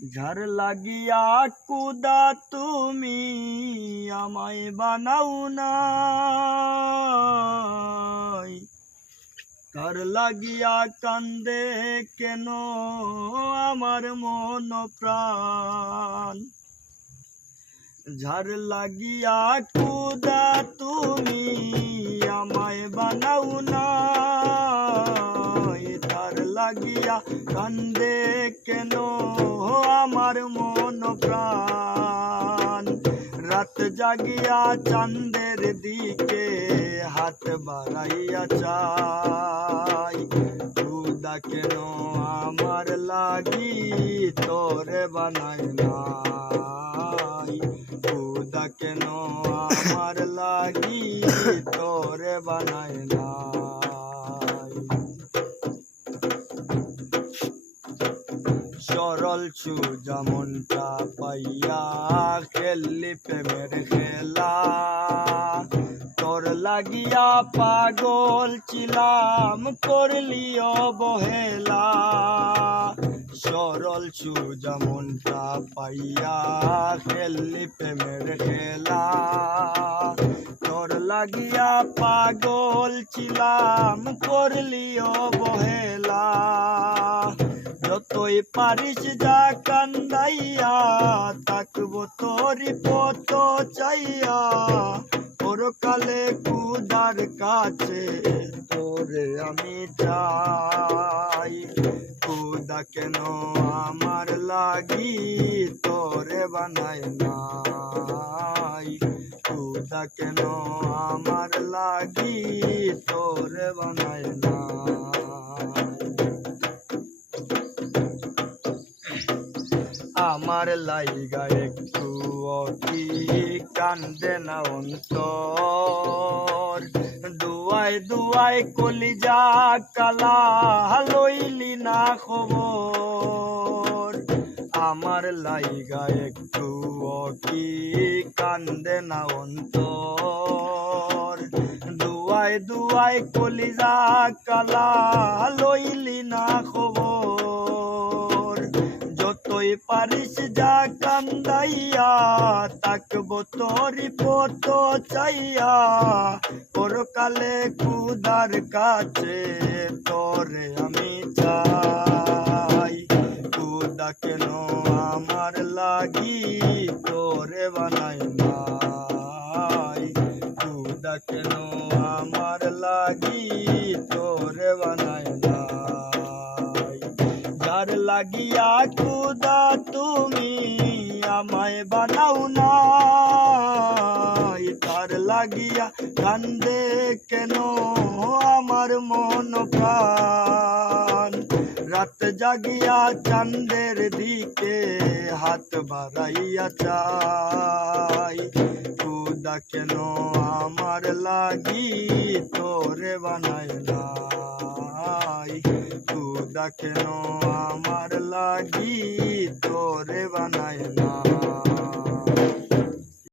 ঝাড় লাগিয়া কুদা তুমি আমায় বানাও না তার লাগিয়া কান্দে কেন আমার মন প্রাণ? ঝাড় লাগিয়া কুদা তুমি আমায় বানাও না লাগিয়া কান্দে কেন? আমার মন প্রাণ। রাত জাগিয়া চাঁদের দিকে হাত বাড়াইয়া চাই। খুদা কেন আমার লাগি? তোরে বানাই নাই। খুদা কেন আমার লাগি? তোরে বানাই নাই। সরল সুজা মনটা পাইয়া খেললি প্রেমের খেলা। তোর লাগিয়া পাগল ছিলাম, করলি অবহেলা। সরল সুজা মনটা পাইয়া খেললি প্রেমের খেলা। তোর লাগিয়া পাগল ছিলাম, করলি অবহেলা। পারিস যা কান্দাইয়া তাকবো তোরি পত চাইয়া। পরকালে কুদার কাছে তোরে আমি চাই। কুদা কেন আমার লাগি তোরে বানাই নাই? কুদা কেন আমার লাগি তোরে বানাই নাই? আমার লাইগা একটু অতি কান্দে না অন্তর। দুয়াই দুয়াই কলিজা কালা লইলি না খবর। আমার লাইগা একটু অতি কান্দে না অন্তর। দুয়াই দুয়াই কলিজা কালা লইলি না খবর। পারিস যা কান্দাইয়া, তাকবো তোরি পত চাইয়া। পরকালে কুদার কাছে তোরে আমি চাই। কুদা কেন আমার লাগি তোরে বানাই নাই? কুদা কেন আমার লাগি তোরে বানাই নাই? যার লাগিয়া কুদা তুমি আমায় বানাও না তার লাগিয়া কান্দে কেন আমার মন প্রাণ? রাত জাগিয়া চান্দের দিকে হাত বাড়াইয়া চাই। কুদা কেন আমার লাগি তোরে বানাই নাই? খুদা কেন আমার লাগি তোরে বানায় না।